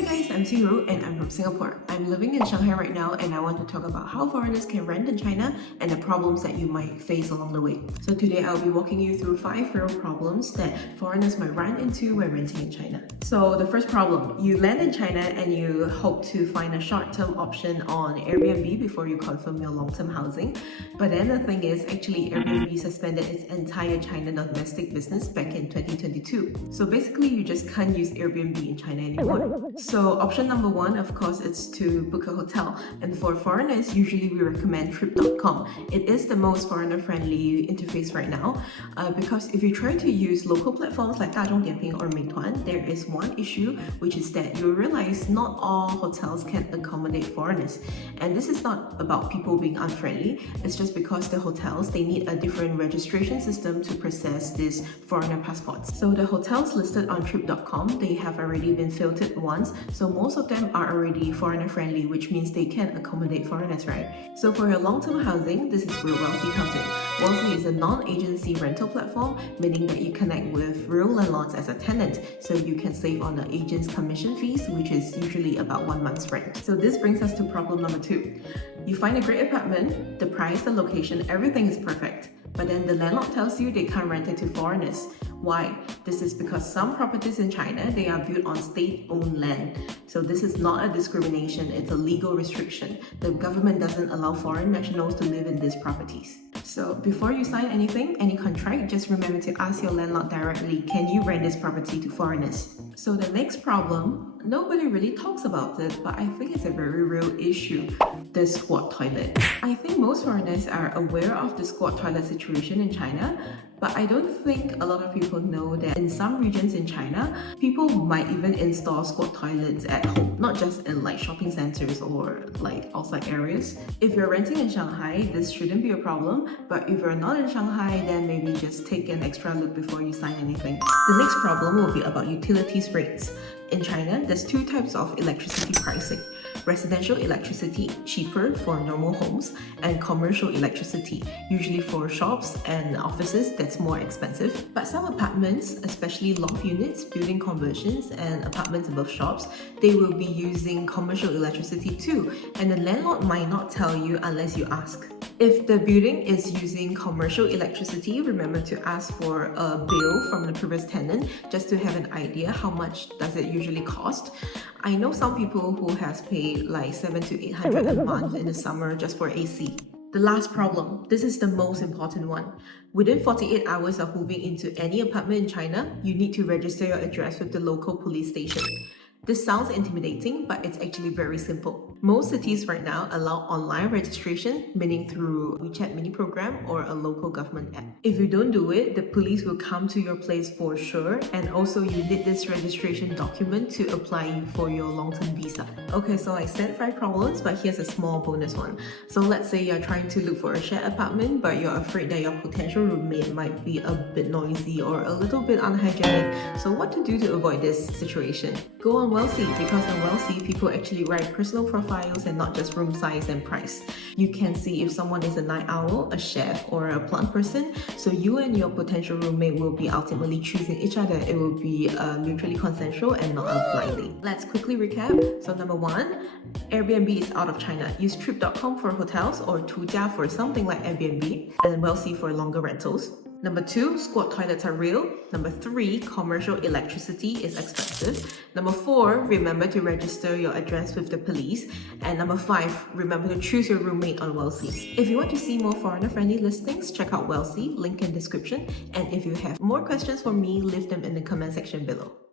Hi guys, I'm Siru and I'm from Singapore. I'm living in Shanghai right now and I want to talk about how foreigners can rent in China and the problems that you might face along the way. So today I'll be walking you through 5 real problems that foreigners might run into when renting in China. So the first problem, you land in China and you hope to find a short-term option on Airbnb before you confirm your long-term housing. But then the thing is, actually Airbnb suspended its entire China domestic business back in 2022. So basically you just can't use Airbnb in China anymore. So option number 1, of course, is to book a hotel. And for foreigners, usually we recommend Trip.com. It is the most foreigner-friendly interface right now because if you try to use local platforms like Dazhong Dianping or Meituan, there is one issue, which is that you realize not all hotels can accommodate foreigners. And this is not about people being unfriendly, it's just because the hotels, they need a different registration system to process these foreigner passports. So the hotels listed on Trip.com, they have already been filtered once, so most of them are already foreigner friendly, which means they can accommodate foreigners, right? So for your long-term housing, this is where Wellsy comes in. Wellsy is a non-agency rental platform, meaning that you connect with real landlords as a tenant, so you can save on the agent's commission fees, which is usually about 1 month's rent. So this brings us to problem number 2. You find a great apartment, the price, the location, everything is perfect. But then the landlord tells you they can't rent it to foreigners. Why? This is because some properties in China, they are built on state-owned land. So this is not a discrimination, it's a legal restriction. The government doesn't allow foreign nationals to live in these properties. So before you sign anything, any contract, just remember to ask your landlord directly, can you rent this property to foreigners? So the next problem, nobody really talks about it, but I think it's a very real issue. The squat toilet. I think most foreigners are aware of the squat toilet situation in China, but I don't think a lot of people know that in some regions in China, people might even install squat toilets at home, not just in like shopping centers or like outside areas. If you're renting in Shanghai, this shouldn't be a problem, but if you're not in Shanghai, then maybe just take an extra look before you sign anything. The next problem will be about utilities rates. In China, there's 2 types of electricity pricing. Residential electricity, cheaper for normal homes, and commercial electricity, usually for shops and offices, that's more expensive. But some apartments, especially loft units, building conversions, and apartments above shops, they will be using commercial electricity too, and the landlord might not tell you unless you ask. If the building is using commercial electricity, remember to ask for a bill from the previous tenant just to have an idea how much does it usually cost. I know some people who has paid like 700 to 800 a month in the summer just for AC. The last problem, this is the most important one. Within 48 hours of moving into any apartment in China, you need to register your address with the local police station. This sounds intimidating, but it's actually very simple. Most cities right now allow online registration, meaning through WeChat mini program or a local government app. If you don't do it, the police will come to your place for sure, and also you need this registration document to apply for your long-term visa. Okay, so I said 5 problems, but here's a small bonus one. So let's say you're trying to look for a shared apartment, but you're afraid that your potential roommate might be a bit noisy or a little bit unhygienic. So what to do to avoid this situation? Go on Wellsy, because on Wellsy, people actually write personal profiles and not just room size and price. You can see if someone is a night owl, a chef, or a plant person, so you and your potential roommate will be ultimately choosing each other. It will be mutually consensual and not a blind date. Let's quickly recap. So number 1, Airbnb is out of China. Use Trip.com for hotels or Tujia for something like Airbnb, and Wellsy for longer rentals. Number 2, squat toilets are real. Number 3, commercial electricity is expensive. Number 4, remember to register your address with the police. And number 5, remember to choose your roommate on Wellsy. If you want to see more foreigner-friendly listings, check out Wellsy, link in description. And if you have more questions for me, leave them in the comment section below.